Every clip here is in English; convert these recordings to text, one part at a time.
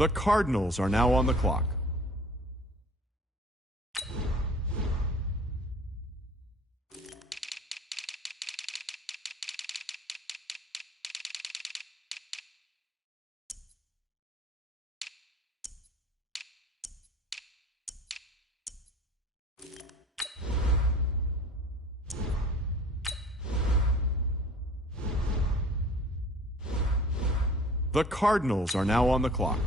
The Cardinals are now on the clock. The Cardinals are now on the clock.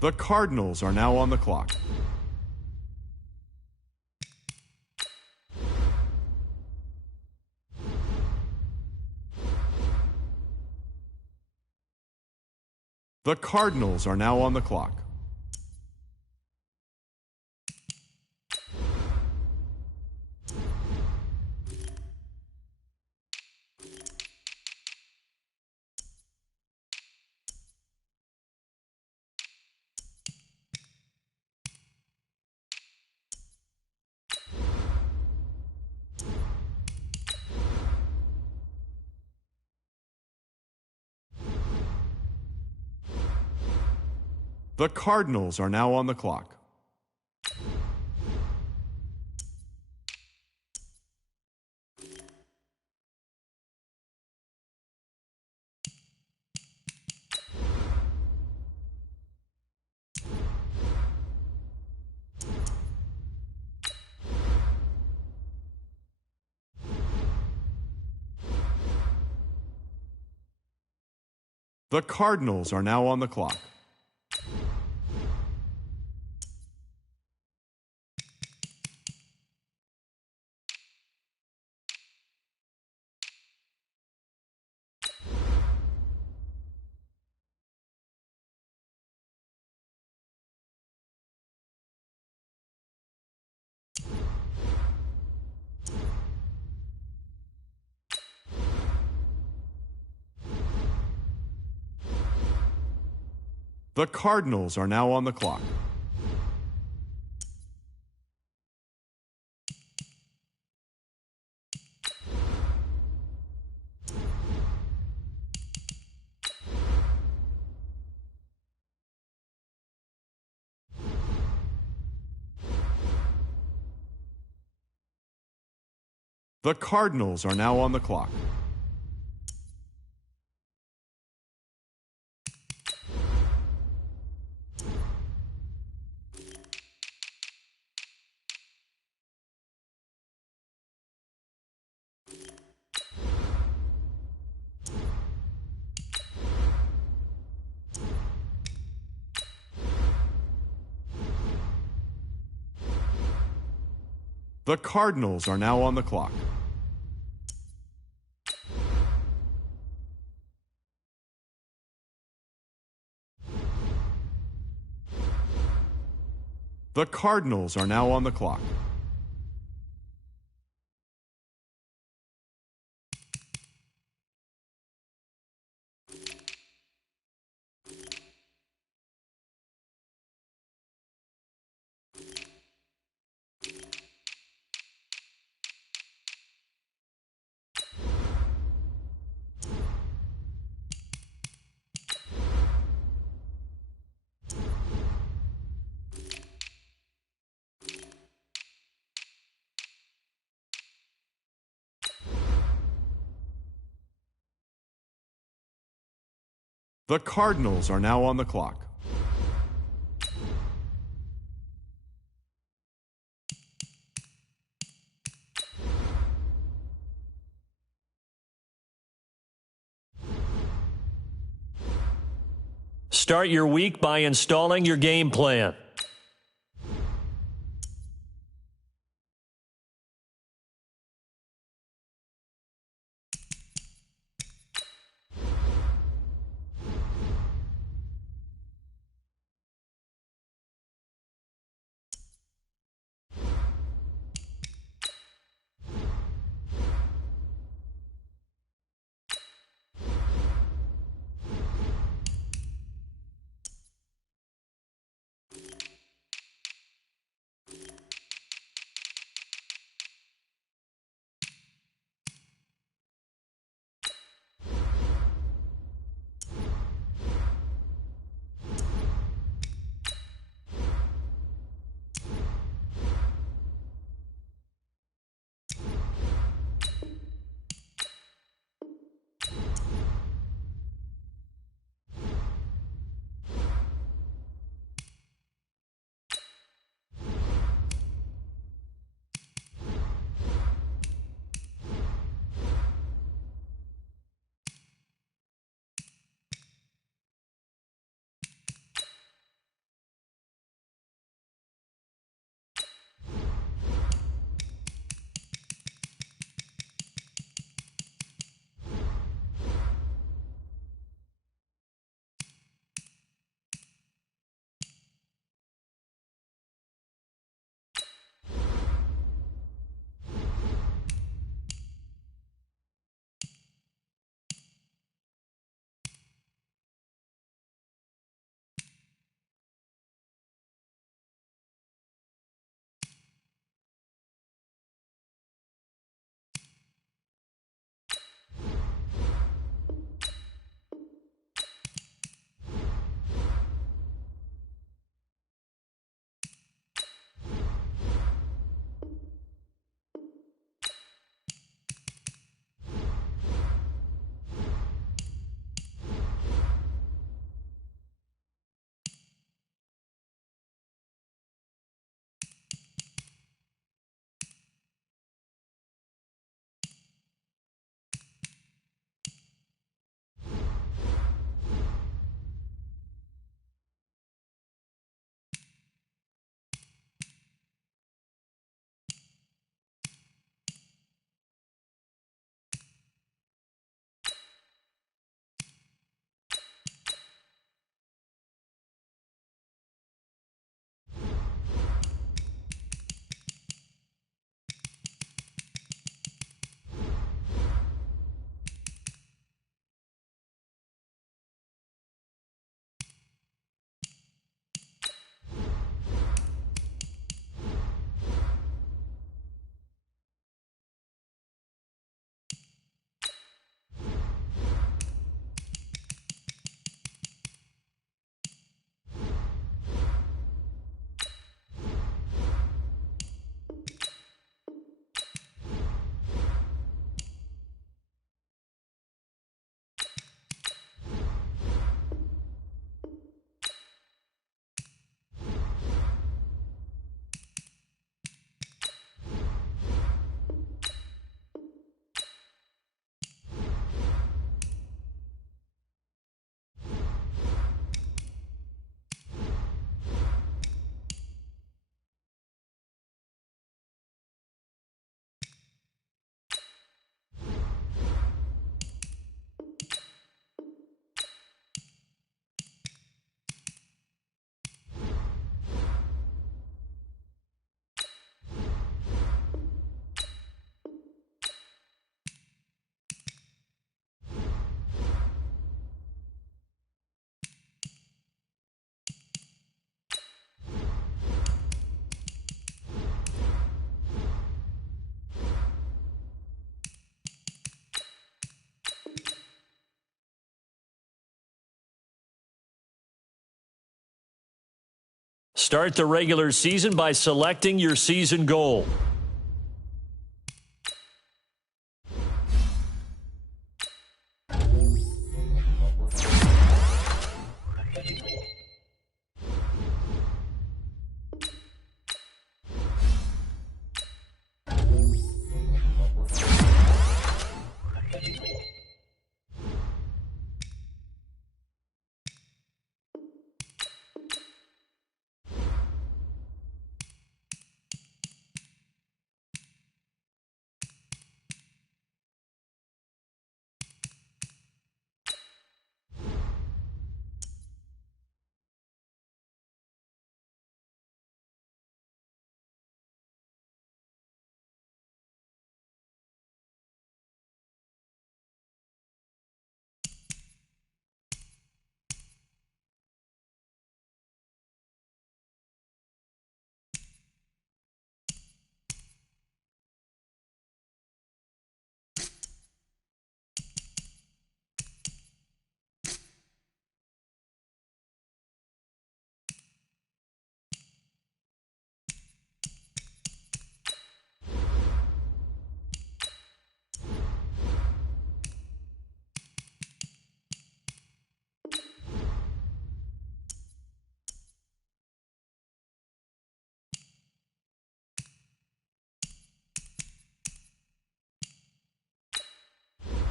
The Cardinals are now on the clock. The Cardinals are now on the clock. The Cardinals are now on the clock. The Cardinals are now on the clock. The Cardinals are now on the clock. The Cardinals are now on the clock. The Cardinals are now on the clock. The Cardinals are now on the clock. The Cardinals are now on the clock. Start your week by installing your game plan. Start the regular season by selecting your season goal.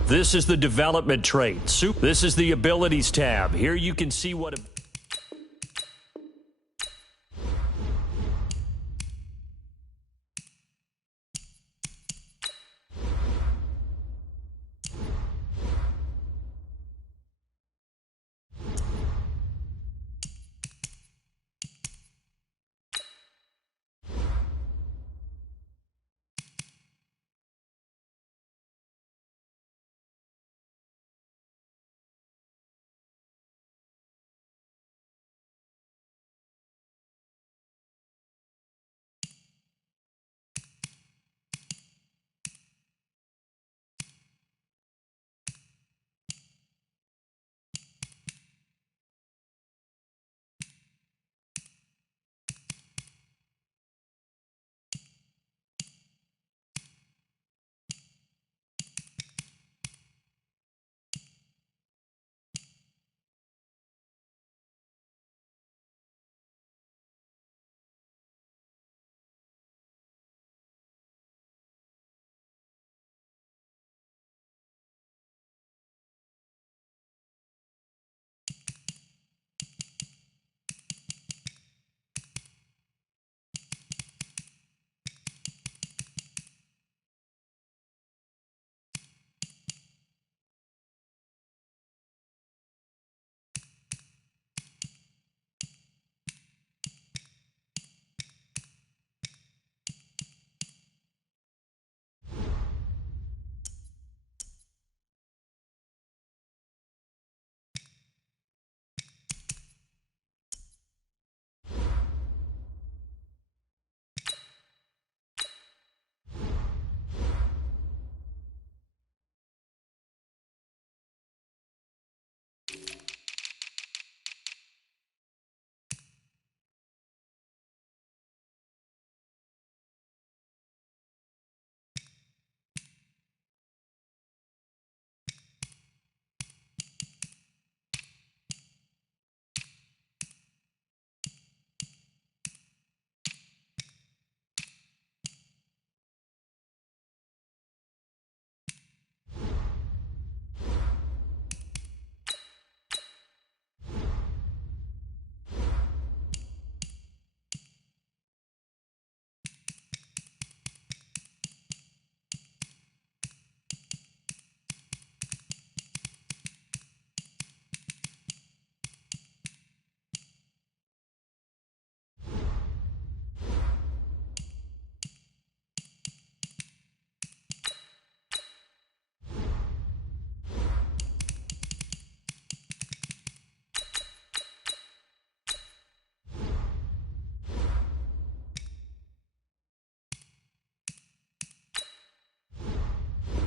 This is the development trait. This is the abilities tab. Here you can see what...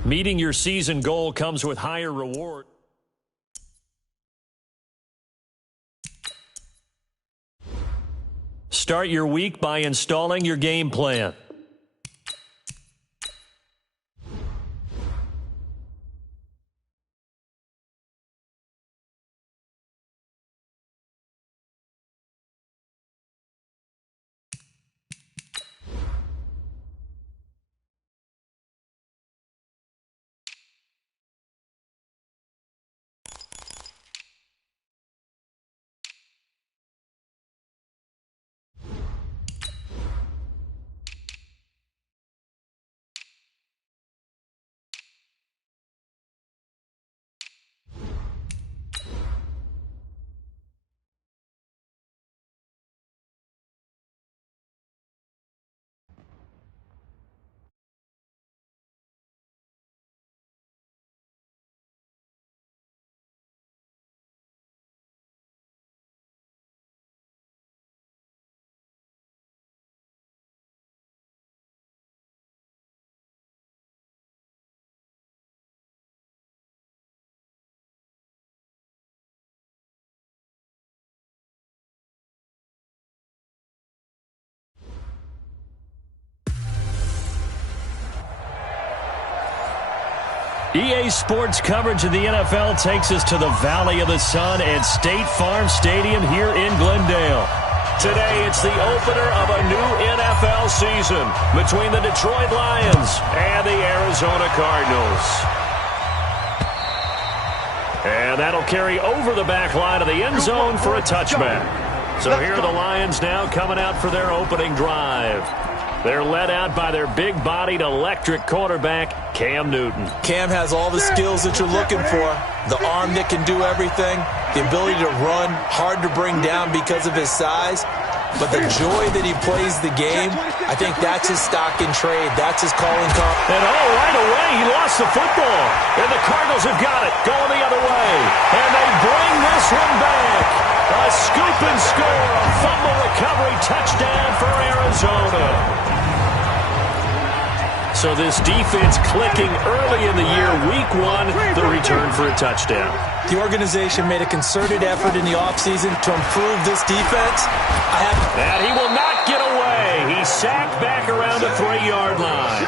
Meeting your season goal comes with higher reward. Start your week by installing your game plan. EA Sports coverage of the NFL takes us to the Valley of the Sun at State Farm Stadium here in Glendale. Today, it's the opener of a new NFL season between the Detroit Lions and the Arizona Cardinals. And that'll carry over the back line of the end zone for a touchback. So here are the Lions now coming out for their opening drive. They're led out by their big-bodied electric quarterback, Cam Newton. Cam has all the skills that you're looking for. The arm that can do everything, the ability to run, hard to bring down because of his size. But the joy that he plays the game, I think that's his stock in trade. That's his calling card. And right away, he lost the football. And the Cardinals have got it, going the other way. And they bring this one back. A scoop and score, a fumble recovery touchdown for Arizona. So this defense clicking early in the year, week one, the return for a touchdown. The organization made a concerted effort in the offseason to improve this defense. And he will not get away. He's sacked back around the 3-yard line.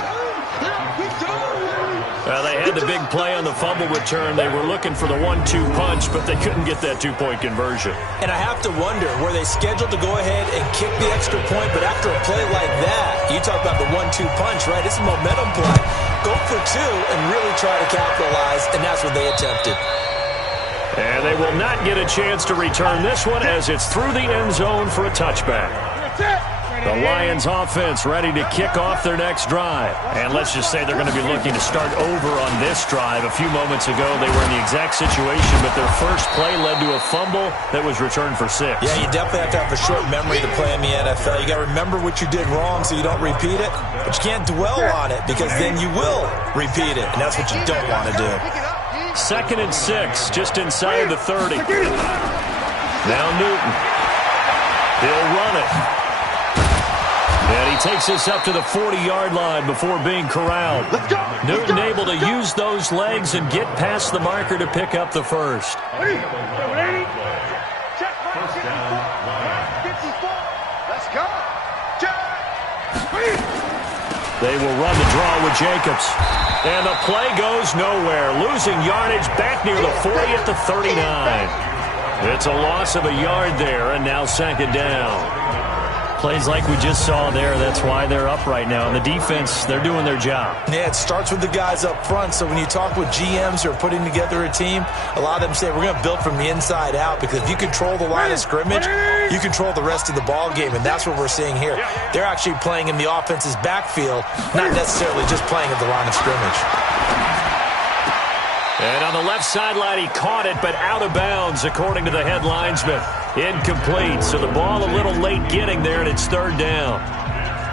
They had the big play on the fumble return. They were looking for the 1-2 punch, but they couldn't get that two-point conversion. And I have to wonder, were they scheduled to go ahead and kick the extra point, but after a play like that, you talk about the 1-2 punch, right? It's a momentum play. Go for two and really try to capitalize, and that's what they attempted. And they will not get a chance to return this one as it's through the end zone for a touchback. The Lions offense ready to kick off their next drive. And let's just say they're going to be looking to start over on this drive. A few moments ago, they were in the exact situation, but their first play led to a fumble that was returned for 6. Yeah, you definitely have to have a short memory to play in the NFL. You got to remember what you did wrong so you don't repeat it, but you can't dwell on it because then you will repeat it, and that's what you don't want to do. 2nd and 6, just inside the 30. Now Newton. He'll run it. And he takes us up to the 40-yard line before being corralled. Newton able to use those legs and get past the marker to pick up the first. They will run the draw with Jacobs. And the play goes nowhere. Losing yardage back near the 40 at the 39. It's a loss of a yard there, and now 2nd down. Plays like we just saw there, that's why they're up right now. And the defense, they're doing their job. Yeah, it starts with the guys up front. So when you talk with GMs who are putting together a team, a lot of them say we're going to build from the inside out because if you control the line of scrimmage, you control the rest of the ball game, and that's what we're seeing here. They're actually playing in the offense's backfield, not necessarily just playing at the line of scrimmage. And on the left sideline, he caught it, but out of bounds, according to the head linesman. Incomplete, so the ball a little late getting there, and it's 3rd down.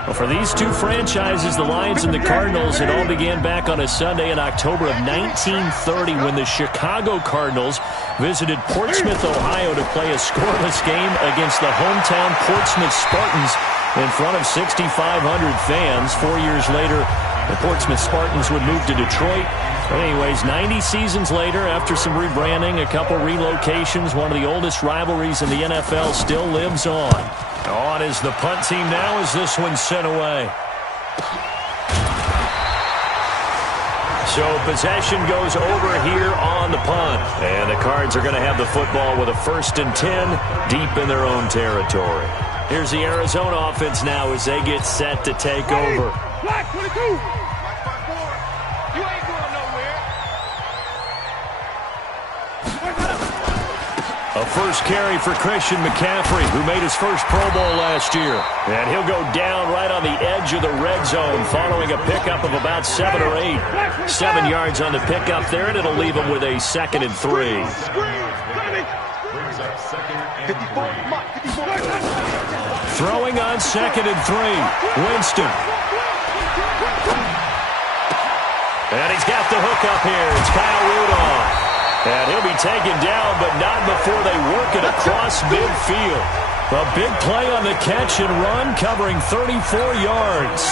Well, for these two franchises, the Lions and the Cardinals, it all began back on a Sunday in October of 1930 when the Chicago Cardinals visited Portsmouth, Ohio to play a scoreless game against the hometown Portsmouth Spartans in front of 6,500 fans. 4 years later, the Portsmouth Spartans would move to Detroit, Anyways, 90 seasons later, after some rebranding, a couple relocations, one of the oldest rivalries in the NFL still lives on. On is the punt team now as this one's sent away. So possession goes over here on the punt. And the Cards are going to have the football with a 1st and 10 deep in their own territory. Here's the Arizona offense now as they get set to take over. Black 22. A first carry for Christian McCaffrey, who made his first Pro Bowl last year. And he'll go down right on the edge of the red zone following a pickup of about 7 or 8. 7 yards on the pickup there, and it'll leave him with a 2nd and 3. Throwing on 2nd and 3. Winston. And he's got the hook up here. It's Kyle Rudolph. And he'll be taken down, but not before they work it across midfield. A big play on the catch and run, covering 34 yards.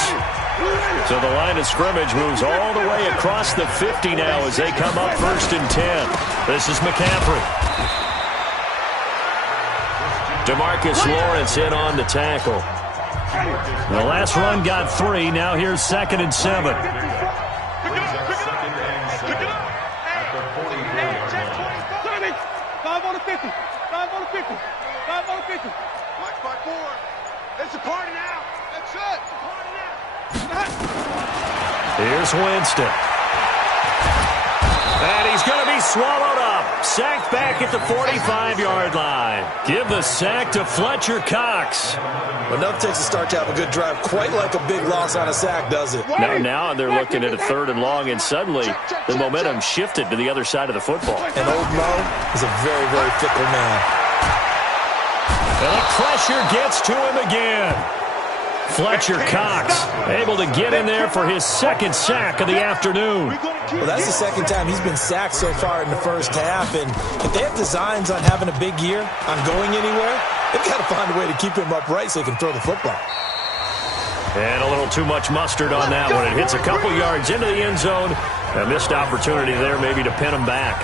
So the line of scrimmage moves all the way across the 50 now as they come up 1st and 10. This is McCaffrey. DeMarcus Lawrence in on the tackle. The last run got 3. Now here's 2nd and 7. It's a party now. That's it. It's a party now. Here's Winston. And he's going to be swallowed up. Sacked back at the 45-yard line. Give the sack to Fletcher Cox. Well, enough takes to start to have a good drive. Quite like a big loss on a sack, does it? Now they're looking at a 3rd and long, and suddenly the momentum shifted to the other side of the football. And old Mo is a very, very fickle man. And the pressure gets to him again. Fletcher Cox able to get in there for his 2nd sack of the afternoon. Well, that's the 2nd time he's been sacked so far in the first half. And if they have designs on having a big year, on going anywhere, they've got to find a way to keep him upright so he can throw the football. And a little too much mustard on that one. It hits a couple yards into the end zone. A missed opportunity there maybe to pin him back.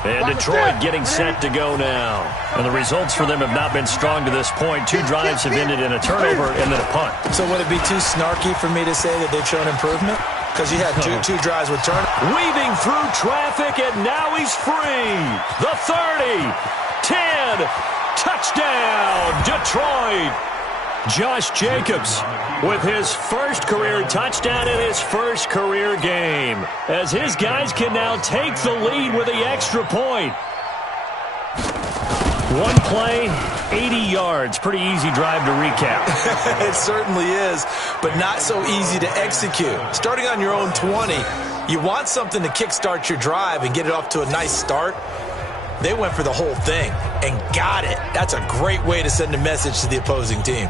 And Detroit getting set to go now. And the results for them have not been strong to this point. 2 drives have ended in a turnover and then a punt. So would it be too snarky for me to say that they've shown improvement? Because you had two drives with turnovers. Weaving through traffic, and now he's free. The 30, 10, touchdown, Detroit. Josh Jacobs with his first career touchdown in his first career game, as his guys can now take the lead with the extra point. One play, 80 yards. Pretty easy drive to recap. It certainly is, but not so easy to execute. Starting on your own 20, you want something to kickstart your drive and get it off to a nice start. They went for the whole thing and got it. That's a great way to send a message to the opposing team.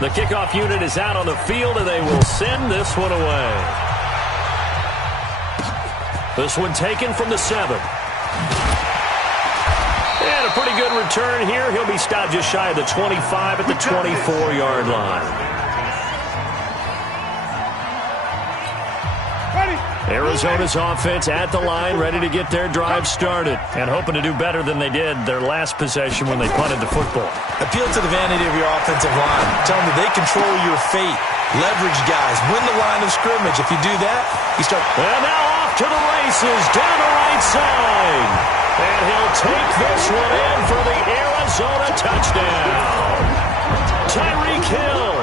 The kickoff unit is out on the field, and they will send this one away. This one taken from the 7. And a pretty good return here. He'll be stopped just shy of the 25 at the 24-yard line. Arizona's offense at the line, ready to get their drive started, and hoping to do better than they did their last possession when they punted the football. Appeal to the vanity of your offensive line. Tell them that they control your fate. Leverage guys. Win the line of scrimmage. If you do that, you start. And now off to the races, down the right side. And he'll take this one in for the Arizona touchdown. Tyreek Hill,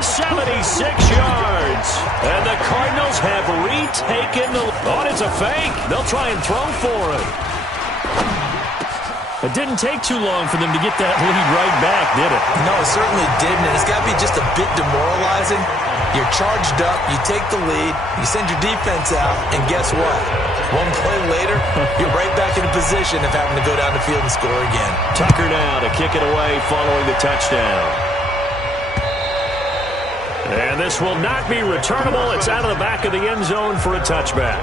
76 yards. And the Cardinals have retaken the... Oh, it's a fake. They'll try and throw for it. It didn't take too long for them to get that lead right back, did it? No, it certainly didn't. And it's got to be just a bit demoralizing. You're charged up. You take the lead. You send your defense out. And guess what? One play later, you're right back in a position of having to go down the field and score again. Tucker now to kick it away following the touchdown. And this will not be returnable. It's out of the back of the end zone for a touchback.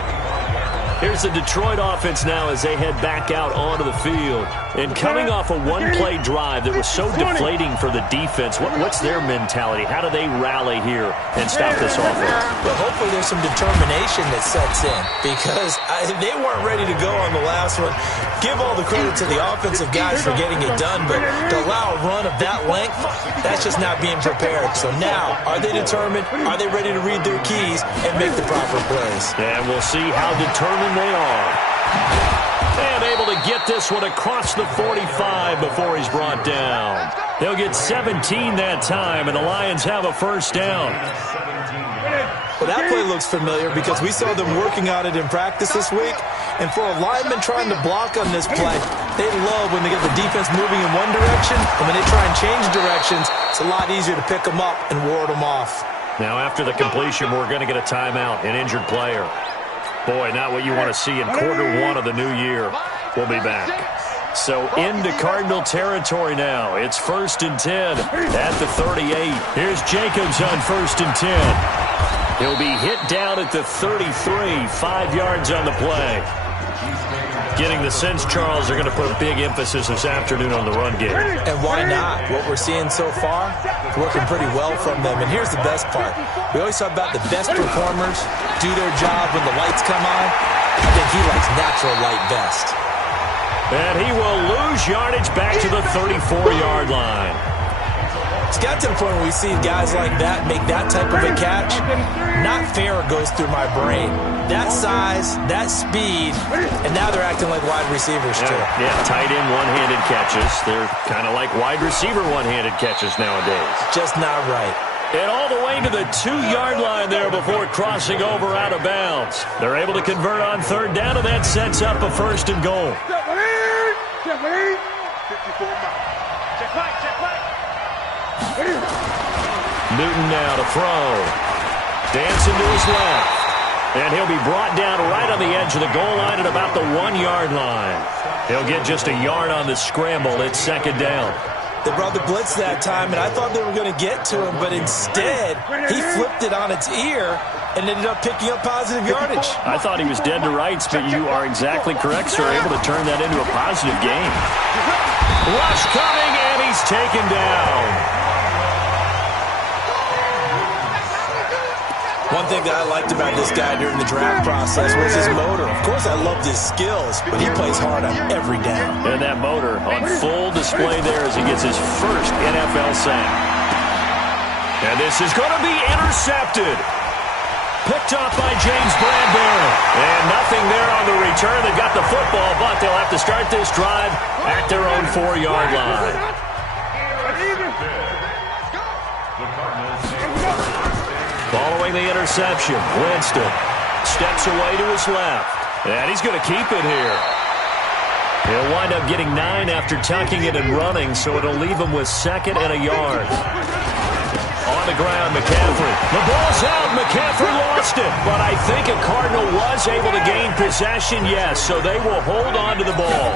Here's the Detroit offense now as they head back out onto the field. And coming off a one-play drive that was so deflating for the defense, what's their mentality? How do they rally here and stop this offense? Well, hopefully there's some determination that sets in because they weren't ready to go on the last one. Give all the credit to the offensive guys for getting it done, but to allow a run of that length, that's just not being prepared. So now, are they determined? Are they ready to read their keys and make the proper plays? And we'll see how determined they are. And able to get this one across the 45 before he's brought down. They'll get 17 that time, and the Lions have a first down. Well, that play looks familiar because we saw them working on it in practice this week. And for a lineman trying to block on this play, they love when they get the defense moving in one direction, and when they try and change directions, it's a lot easier to pick them up and ward them off. Now, after the completion, we're going to get a timeout, an injured player. Boy, not what you want to see in quarter one of the new year. We'll be back. So into Cardinal territory now. It's 1st and 10 at the 38. Here's Jacobs on 1st and 10. He'll be hit down at the 33, 5 yards on the play. Getting the sense, Charles, they're going to put a big emphasis this afternoon on the run game. And why not? What we're seeing so far, working pretty well from them. And here's the best part. We always talk about the best performers do their job when the lights come on. I think he likes natural light best. And he will lose yardage back to the 34-yard line. It's got to the point where we see guys like that make that type of a catch. Not fair goes through my brain. That size, that speed, and now they're acting like wide receivers too. Yeah, tight end one-handed catches. They're kind of like wide receiver one-handed catches nowadays. Just not right. And all the way to the 2-yard line there before crossing over out of bounds. They're able to convert on 3rd down, and that sets up a 1st and goal. Newton now to throw. Dancing to his left. And he'll be brought down right on the edge of the goal line at about the 1-yard line. He'll get just a yard on the scramble. It's 2nd down. They brought the blitz that time, and I thought they were going to get to him, but instead, he flipped it on its ear and ended up picking up positive yardage. I thought he was dead to rights, but you are exactly correct, sir. Able to turn that into a positive game. Rush coming, and he's taken down. One thing that I liked about this guy during the draft process was his motor. Of course, I loved his skills, but he plays hard on every down. And that motor on full display there as he gets his first NFL sack. And this is going to be intercepted. Picked up by James Bradbury. And nothing there on the return. They've got the football, but they'll have to start this drive at their own 4-yard line. Following the interception, Winston steps away to his left. And he's going to keep it here. He'll wind up getting 9 after tucking it and running, so it'll leave him with 2nd and a yard. On the ground, McCaffrey. The ball's out. McCaffrey lost it. But I think a Cardinal was able to gain possession, yes, so they will hold on to the ball.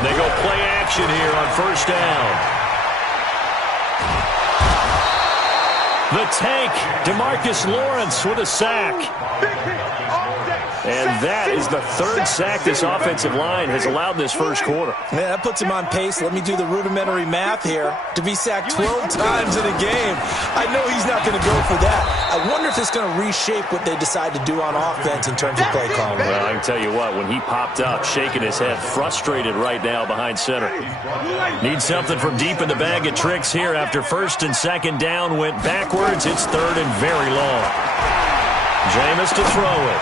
They go play action here on 1st down. The tank, DeMarcus Lawrence with a sack. And that is the 3rd sack this offensive line has allowed this first quarter. Yeah, that puts him on pace. Let me do the rudimentary math here. To be sacked 12 times in a game, I know he's not going to go for that. I wonder if it's going to reshape what they decide to do on offense in terms of play calling. Well, I can tell you what, when he popped up, shaking his head, frustrated right now behind center. Needs something from deep in the bag of tricks here after 1st and 2nd down went backwards. It's 3rd and very long. Jameis to throw it.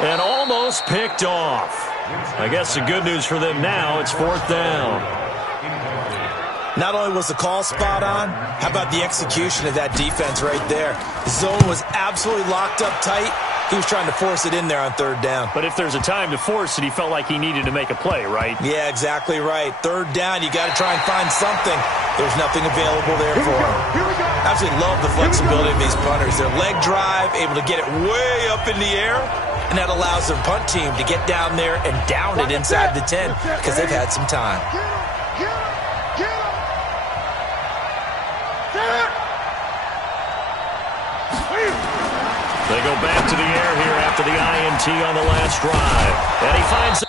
And almost picked off. I guess the good news for them now, it's 4th down. Not only was the call spot on, how about the execution of that defense right there? The zone was absolutely locked up tight. He was trying to force it in there on 3rd down. But if there's a time to force it, he felt like he needed to make a play, right? Yeah, exactly right. 3rd down, you got to try and find something. There's nothing available there for him. Absolutely love the flexibility of these punters. Their leg drive, able to get it way up in the air. And that allows their punt team to get down there and down it inside the 10 because they've had some time. They go back to the air here after the INT on the last drive. And he finds...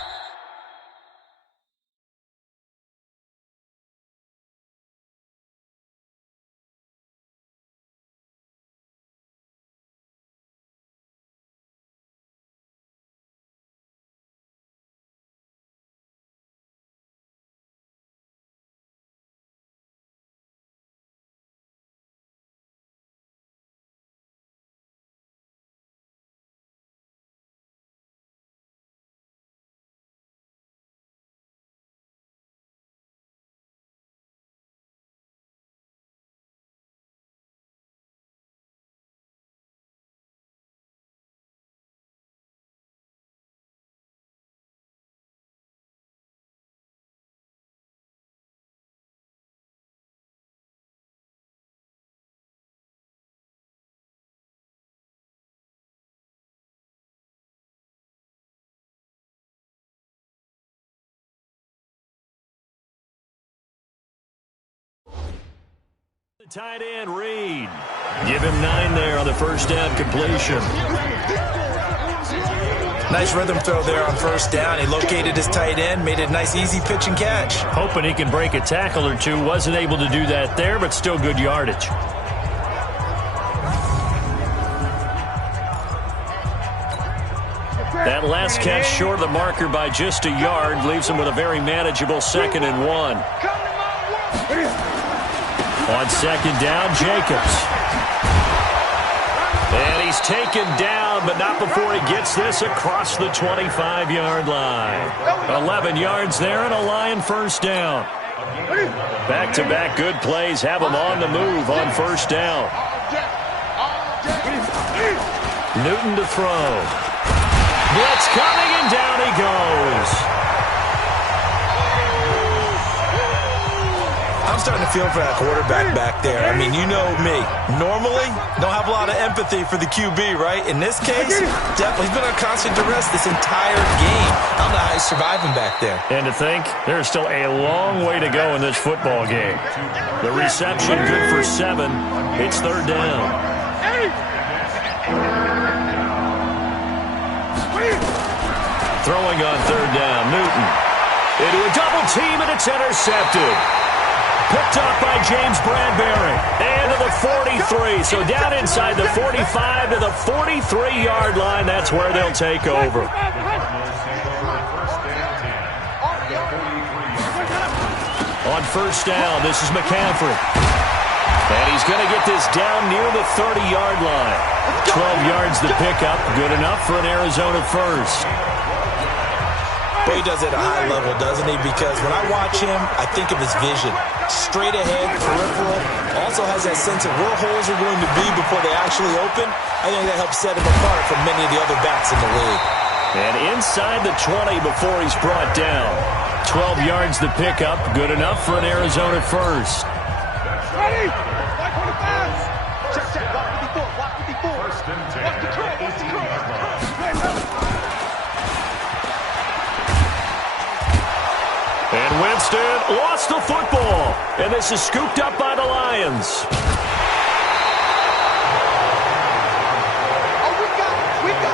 The tight end, Reed. Give him 9 there on the first down completion. Nice rhythm throw there on first down. He located his tight end, made it a nice, easy pitch and catch. Hoping he can break a tackle or two. Wasn't able to do that there, but still good yardage. That last catch short of the marker by just a yard leaves him with a very manageable 2nd and 1. On second down, Jacobs. And he's taken down, but not before he gets this across the 25-yard line. 11 yards there and a Lion first down. Back-to-back good plays have him on the move on first down. Newton to throw. Blitz coming, and down he goes. I'm starting to feel for that quarterback back there. I mean, you know me. Normally, don't have a lot of empathy for the QB, right? In this case, definitely he's been on constant duress this entire game. I don't know how he's surviving back there. And to think, there's still a long way to go in this football game. The reception good for 7. It's third down. Throwing on third down, Newton. Into a double team, and it's intercepted. Picked up by James Bradbury. And to the 43. So down inside the 45 to the 43-yard line. That's where they'll take over. On first down, this is McCaffrey. And he's going to get this down near the 30-yard line. 12 yards the pickup. Good enough for an Arizona first. But he does it at a high level, doesn't he? Because when I watch him, I think of his vision. Straight ahead, peripheral. Also has that sense of where holes are going to be before they actually open. I think that helps set him apart from many of the other backs in the league. And inside the 20 before he's brought down. 12 yards the pickup. Good enough for an Arizona first. Ready? 545. Check. Block 54. First and 10. Watch the curl. And Winston lost the football. And this is scooped up by the Lions. Oh, we got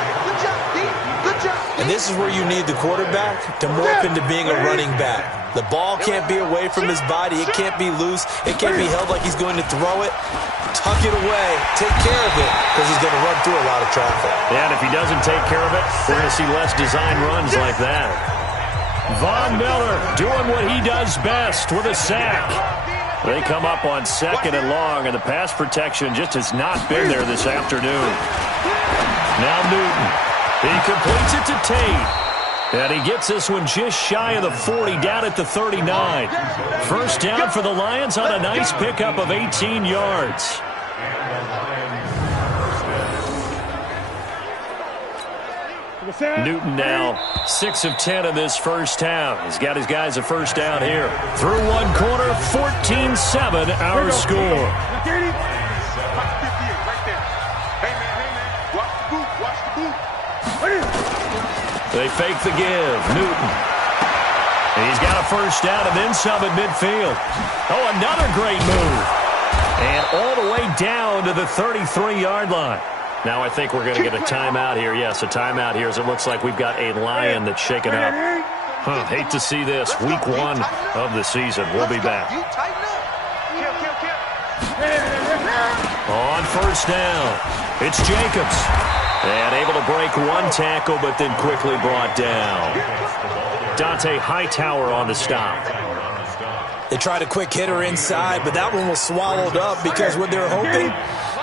it. Good job, D. Good job, D. And this is where you need the quarterback to morph into being a running back. The ball can't be away from his body. It can't be loose. It can't be held like he's going to throw it. Tuck it away. Take care of it because he's going to run through a lot of traffic. And if he doesn't take care of it, we're going to see less design runs like that. Von Miller doing what he does best with a sack. They come up on 2nd and long, and the pass protection just has not been there this afternoon. Now Newton. He completes it to Tate. And he gets this one just shy of the 40, down at the 39. First down for the Lions on a nice pickup of 18 yards. Newton now 6 of 10 in this first half. He's got his guys a first down here. Through one quarter, 14-7 our score. They fake the give. Newton. He's got a first down and then some at midfield. Oh, another great move. And all the way down to the 33-yard line. Now I think we're going to get a timeout here. Yes, a timeout here as it looks like we've got a Lion that's shaken up. Hate to see this. Week 1 of the season. We'll be back. On first down, it's Jacobs. And able to break one tackle, but then quickly brought down. Dante Hightower on the stop. They tried a quick hitter inside, but that one was swallowed up because what they're hoping,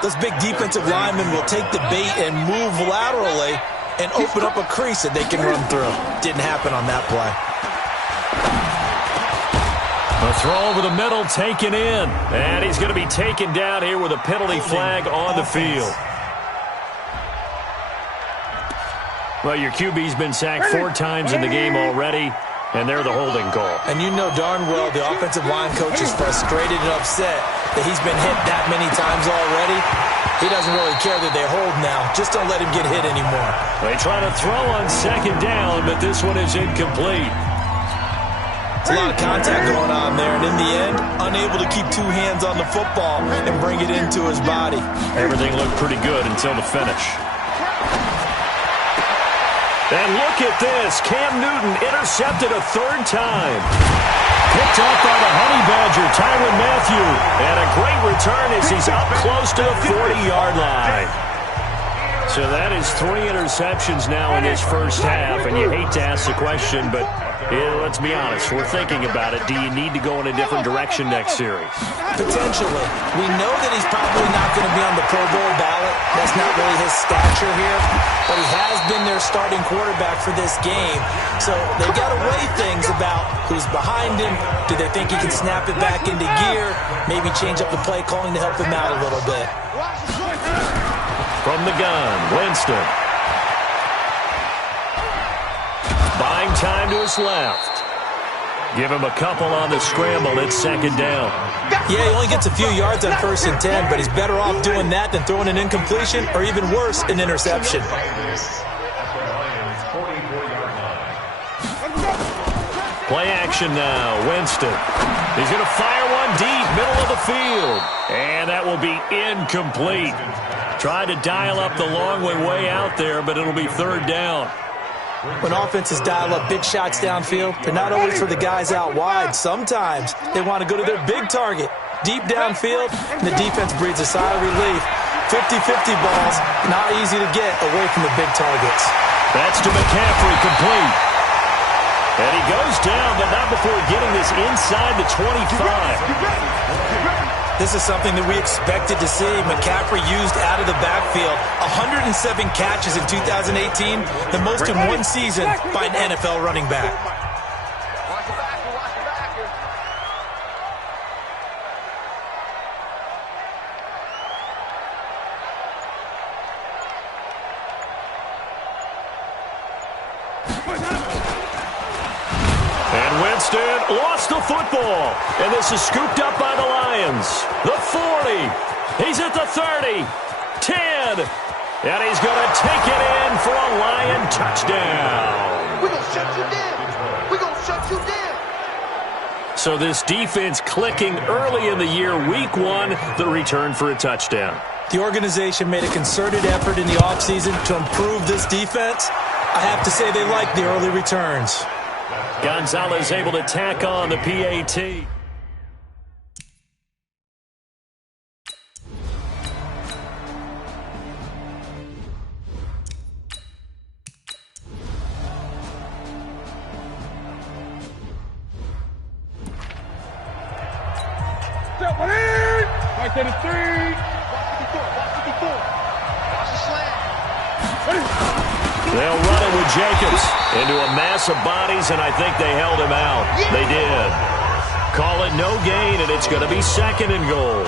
those big defensive linemen will take the bait and move laterally and open up a crease that they can run through. Didn't happen on that play. A throw over the middle taken in. And he's going to be taken down here with a penalty flag on the field. Well, your QB's been sacked 4 times in the game already, and they're the holding call. And you know darn well the offensive line coach is frustrated and upset that he's been hit that many times already. He doesn't really care that they hold now. Just don't let him get hit anymore. They try to throw on second down, but this one is incomplete. It's a lot of contact going on there, and in the end, unable to keep 2 hands on the football and bring it into his body. Everything looked pretty good until the finish. And look at this. Cam Newton intercepted a 3rd time. Picked off by the Honey Badger, Tyrann Mathieu. And a great return as he's up close to the 40-yard line. So that is 3 interceptions now in his first half. And you hate to ask the question, but let's be honest. We're thinking about it. Do you need to go in a different direction next series? Potentially. We know that he's probably not going to be on the Pro Bowl ballot. That's not really his stature here. But he has been their starting quarterback for this game. So they've got to weigh things about who's behind him. Do they think he can snap it back into gear? Maybe change up the play calling to help him out a little bit. From the gun, Winston. Buying time to his left. Give him a couple on the scramble. It's second down. Yeah, he only gets a few yards on 1st and 10, but he's better off doing that than throwing an incompletion or even worse, an interception. Play action now. Winston. He's going to fire one deep, middle of the field. And that will be incomplete. Tried to dial up the long way out there, but it'll be 3rd down. When offenses dial up big shots downfield, they're not always for the guys out wide. Sometimes they want to go to their big target, deep downfield, and the defense breathes a sigh of relief. 50-50 balls, not easy to get away from the big targets. That's to McCaffrey, complete. And he goes down, but not before getting this inside the 25. This is something that we expected to see. McCaffrey used out of the backfield. 107 catches in 2018, the most in one season by an NFL running back. And Winston lost the football. And this is scooped up by the Lions. The 40. He's at the 30. 10. And he's going to take it in for a Lion touchdown. We're going to shut you down. We're going to shut you down. So this defense clicking early in the year, week 1, the return for a touchdown. The organization made a concerted effort in the offseason to improve this defense. I have to say they like the early returns. Gonzalez able to tack on the PAT. Right to the 3. Watch 54. Watch the slant. They'll run it with Jacobs into a mass of bodies, and I think they held him out. They did. Call it no gain, and it's going to be 2nd and goal.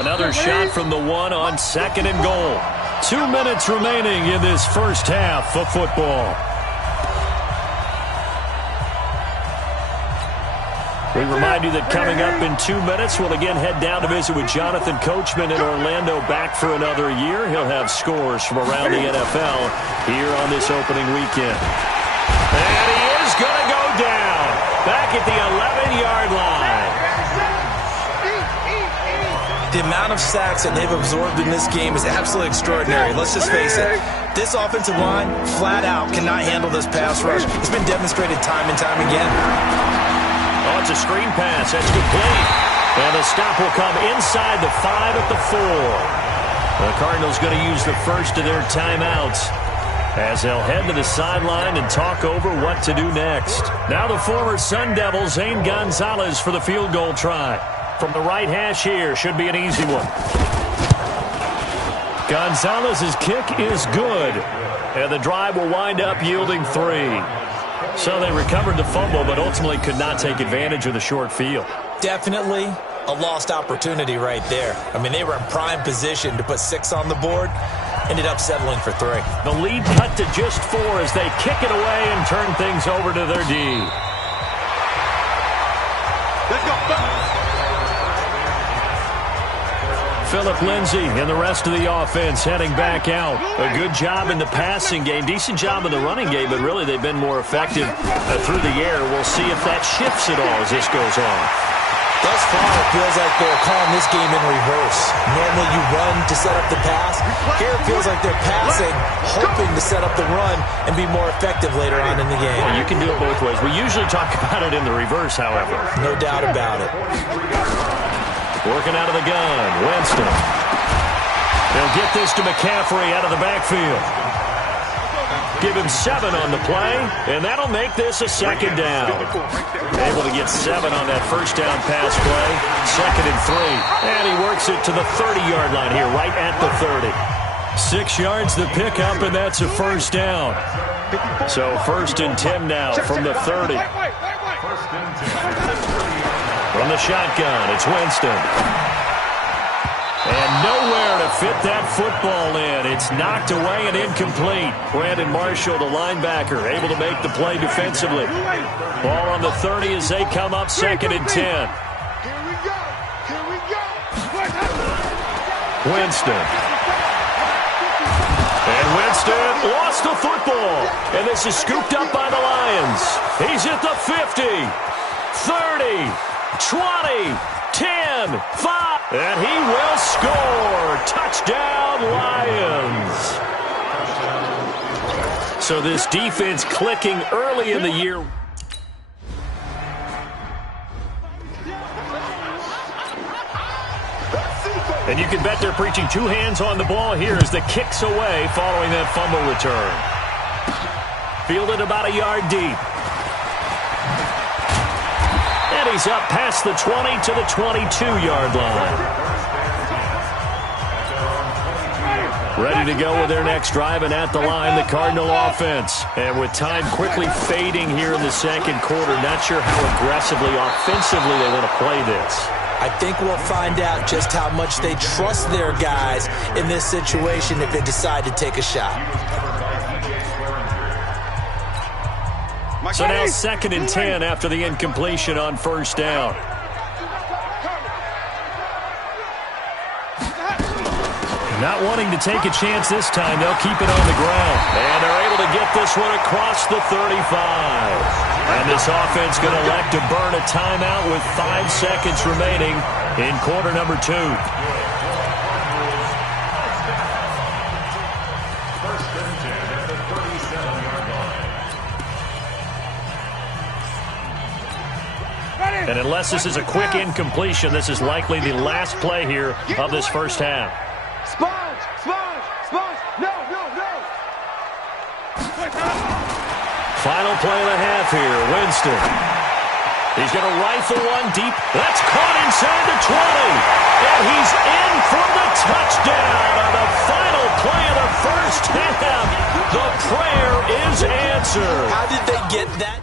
Another shot from the 1 on 2nd and goal. 2 minutes remaining in this first half of football. We remind you that coming up in 2 minutes, we'll again head down to visit with Jonathan Coachman in Orlando, back for another year. He'll have scores from around the NFL here on this opening weekend. And he is going to go down back at the 11-yard line. The amount of sacks that they've absorbed in this game is absolutely extraordinary. Let's just face it. This offensive line, flat out, cannot handle this pass rush. It's been demonstrated time and time again. Oh, it's a screen pass. That's complete. And the stop will come inside the 5 at the 4. The Cardinals going to use the first of their timeouts as they'll head to the sideline and talk over what to do next. Now the former Sun Devil, Zane Gonzalez, for the field goal try. From the right hash here, should be an easy one. Gonzalez's kick is good, and the drive will wind up yielding 3. So they recovered the fumble, but ultimately could not take advantage of the short field. Definitely a lost opportunity right there. I mean, they were in prime position to put 6 on the board. Ended up settling for 3. The lead cut to just 4 as they kick it away and turn things over to their D. Let's go. Phillip Lindsay and the rest of the offense heading back out. A good job in the passing game, decent job in the running game, but really they've been more effective through the air. We'll see if that shifts at all as this goes on. Thus far, it feels like they're calling this game in reverse. Normally you run to set up the pass. Here it feels like they're passing, hoping to set up the run and be more effective later on in the game. Well, you can do it both ways. We usually talk about it in the reverse, however. No doubt about it. Working out of the gun, Winston. They'll get this to McCaffrey out of the backfield. Give him 7 on the play, and that'll make this a second down. Able to get 7 on that first down pass play. 2nd and 3. And he works it to the 30-yard line here, right at the 30. 6 yards the pickup, and that's a first down. So 1st and 10 now from the 30. From the shotgun, it's Winston. And nowhere to fit that football in. It's knocked away and incomplete. Brandon Marshall, the linebacker, able to make the play defensively. Ball on the 30 as they come up 2nd and 10. Here we go. Winston. And Winston lost the football. And this is scooped up by the Lions. He's at the 50, 30, 20, 10, 5. And he will score. Touchdown, Lions. So this defense clicking early in the year. And you can bet they're preaching 2 hands on the ball here as the kick's away following that fumble return. Fielded about a yard deep. And he's up past the 20 to the 22-yard line. Ready to go with their next drive, and at the line, the Cardinal offense. And with time quickly fading here in the second quarter, not sure how aggressively, offensively they want to play this. I think we'll find out just how much they trust their guys in this situation if they decide to take a shot. So now 2nd and 10 after the incompletion on first down. Not wanting to take a chance this time, they'll keep it on the ground. And they're able to get this one across the 35. And this offense going to elect to burn a timeout with 5 seconds remaining in quarter number 2. And unless this is a quick incompletion, this is likely the last play here of this first half. Sponge! No! Final play of the half here, Winston. He's going to rifle one deep. That's caught inside the 20. And he's in for the touchdown on the final play of the first half. The prayer is answered. How did they get that?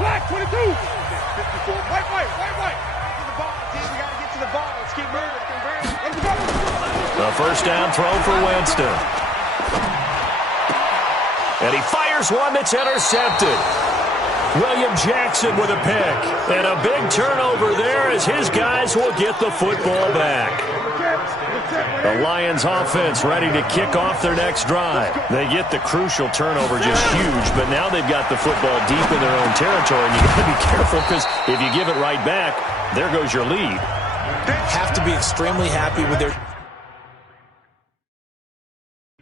Black 22. 54. White. To the ball, team. We got to get to the ball. Let's keep moving. Let's go. A first down throw for Winston. And he fires one that's intercepted. William Jackson with a pick. And a big turnover there as his guys will get the football back. The Lions offense ready to kick off their next drive. They get the crucial turnover, just huge, but now they've got the football deep in their own territory, and you got to be careful because if you give it right back, there goes your lead. Have to be extremely happy with their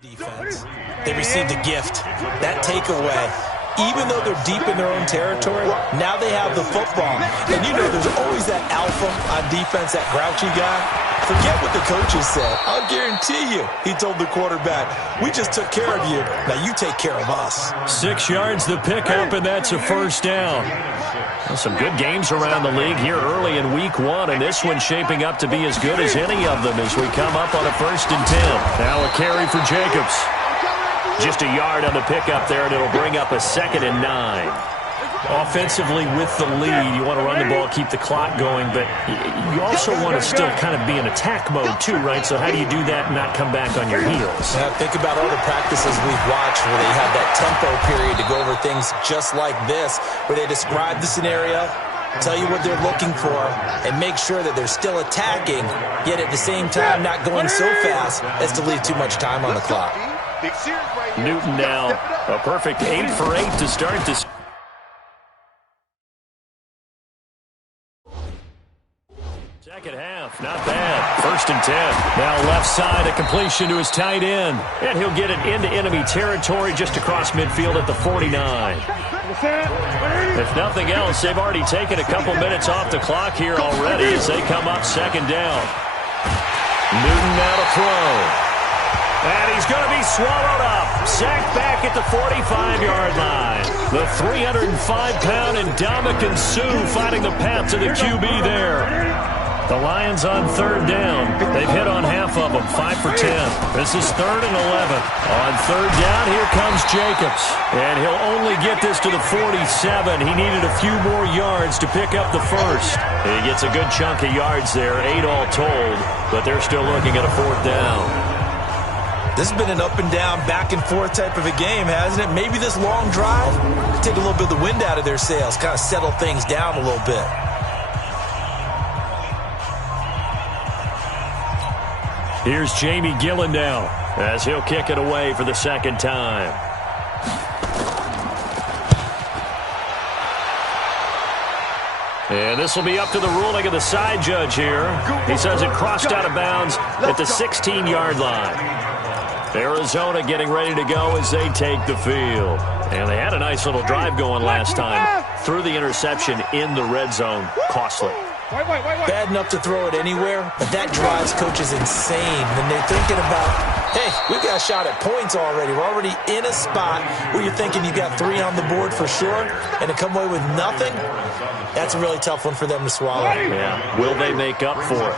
defense. They received a gift. That takeaway, even though they're deep in their own territory, now they have the football. And you know there's always that alpha on defense, that grouchy guy. Forget what the coaches said. I'll guarantee you, he told the quarterback, we just took care of you. Now you take care of us. 6 yards the pickup, and that's a first down. Well, some good games around the league here early in week 1, and this one's shaping up to be as good as any of them as we come up on a 1st and 10. Now a carry for Jacobs. Just a yard on the pickup there, and it'll bring up a 2nd and 9. Offensively with the lead, you want to run the ball, keep the clock going, but you also want to still kind of be in attack mode too, right? So how do you do that and not come back on your heels? Yeah, think about all the practices we've watched where they have that tempo period to go over things just like this, where they describe the scenario, tell you what they're looking for, and make sure that they're still attacking, yet at the same time not going so fast as to leave too much time on the clock. Newton now, a perfect 8 for 8 to start this. Second half, not bad. 1st and 10. Now left side, a completion to his tight end. And he'll get it into enemy territory just across midfield at the 49. If nothing else, they've already taken a couple minutes off the clock here already as they come up 2nd down. Newton now to throw. And he's going to be swallowed up. Sacked back at the 45-yard line. The 305-pound Ndamukong Suh finding the path to the QB there. The Lions on 3rd down. They've hit on half of them, 5 for 10. This is 3rd and 11. On 3rd down, here comes Jacobs. And he'll only get this to the 47. He needed a few more yards to pick up the first. He gets a good chunk of yards there, 8 all told, but they're still looking at a 4th down. This has been an up and down, back and forth type of a game, hasn't it? Maybe this long drive take a little bit of the wind out of their sails, kind of settle things down a little bit. Here's Jamie Gillen now as he'll kick it away for the 2nd time. And this will be up to the ruling of the side judge here. He says it crossed out of bounds at the 16-yard line. Arizona getting ready to go as they take the field. And they had a nice little drive going last time. Threw the interception in the red zone. Costly. Bad enough to throw it anywhere, but that drives coaches insane when they're thinking about, hey, we've got a shot at points already. We're already in a spot where you're thinking you've got 3 on the board for sure, and to come away with nothing, that's a really tough one for them to swallow. Yeah. Will they make up for it?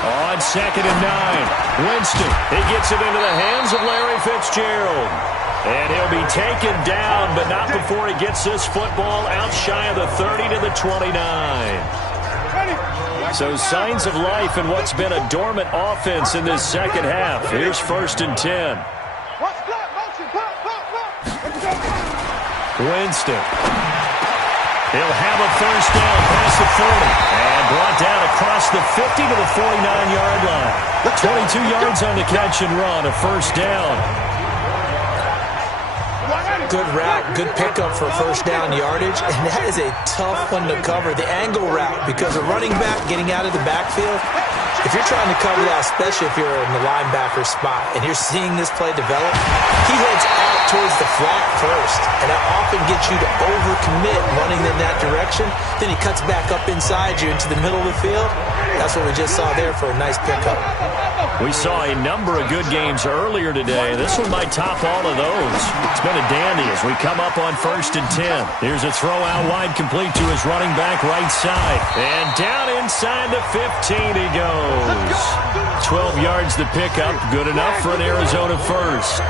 On 2nd and 9, Winston. He gets it into the hands of Larry Fitzgerald. And he'll be taken down, but not before he gets this football out shy of the 30 to the 29. So signs of life in what's been a dormant offense in this 2nd half. Here's 1st and 10. Winston. He'll have a 1st down past the 40. And brought down across the 50 to the 49-yard line. 22 yards on the catch and run, a 1st down. Good route, good pickup for 1st down yardage, and that is a tough one to cover. The angle route, because a running back getting out of the backfield, if you're trying to cover that, especially if you're in the linebacker spot, and you're seeing this play develop, he heads out towards the flat first, and that often gets you to overcommit running in that direction. Then he cuts back up inside you into the middle of the field. That's what we just saw there for a nice pickup. We saw a number of good games earlier today. This one might top all of those. It's been a dandy as we come up on 1st and 10. Here's a throw out wide complete to his running back right side. And down inside the 15 he goes. 12 yards the pickup. Good enough for an Arizona 1st.